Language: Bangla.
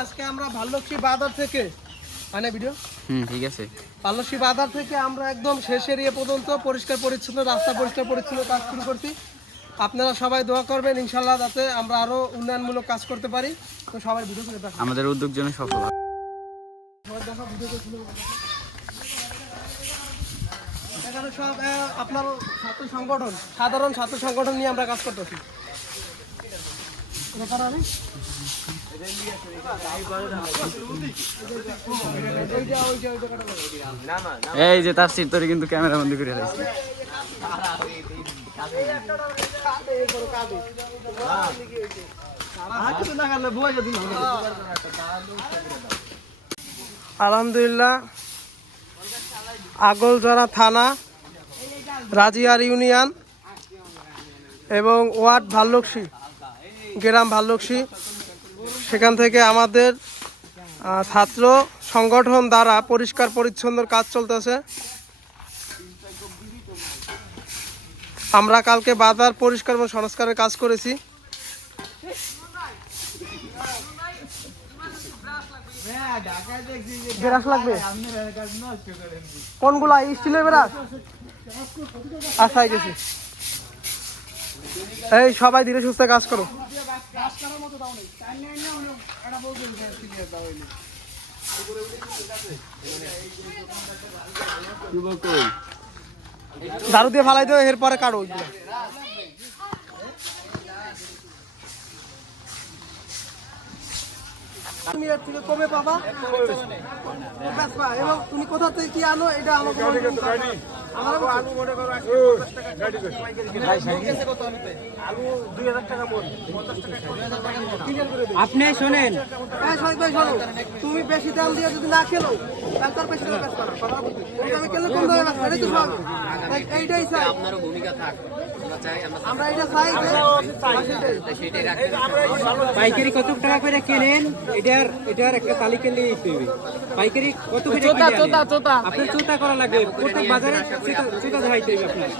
আজকে আমরা ভাল্লক্ষী বাজার থেকে মানে ভিডিও হুম ঠিক আছে। ভাল্লক্ষী বাজার থেকে আমরা একদম শেষ এরিয়া পর্যন্ত পরিষ্কার পরিচ্ছন্ন রাস্তা পরিষ্কার পরিচ্ছন্ন কাজ শুরু করছি। আপনারা সবাই দোয়া করবেন ইনশাল্লাহ যাতে আমরা আরও উন্নয়নমূলক কাজ করতে পারি। তো সবাই ভিডিও করে দেখো। আমাদের উদ্যোগ যেন সফল হয়। দেখো ভিডিও করে এখানে সব আপনার ছাত্র সংগঠন সাধারণ ছাত্র সংগঠন নিয়ে আমরা কাজ করতেছি এটা কারা রে? ওইটা, ওইটা, ওইটা কাটা লাগবে। এই যে তার সিট তোরে কিন্তু ক্যামেরা বন্ধ করে রাখছি আলহামদুলিল্লাহ আগলজরা থানা, রাজিয়ার ইউনিয়ন এবং ওয়ার্ড ভাল্লুকসি। গ্রাম ভাল্লুকসি। সেখান থেকে আমাদের ছাত্র সংগঠন দ্বারা পরিষ্কার পরিচ্ছন্নর কাজ চলতেছে। আমরা কালকে বাজার পরিষ্কার এবং সংস্কারের কাজ করেছি। লাগবে? কোনগুলা? স্টিলের আচ্ছা এই সবাই ধীরে সুস্থ কাজ করো। দারু দিয়ে ফালাই দেবো এরপরে কাটো ওইগুলো। তুমি এর থেকে কমে পাবা। বেচবা এবং তুমি কোথা থেকে কি আনো এটা আমাকে আলু আপনি শোনেন। তুমি বেশি দাম দিয়ে যদি না খেলো তাহলে তার বেশি কেন দামে এইটাই চাই। আপনারও ভূমিকা থাক। আমরা এটা চাই পাইকারি কত টাকা করে কেনেন? এটার এটার একটা তালিকা নিয়ে পাইকারি কত করে আপনার চোতা করা লাগবে। প্রত্যেক বাজারে চোতা চোতা ধরাইতে হবে আপনার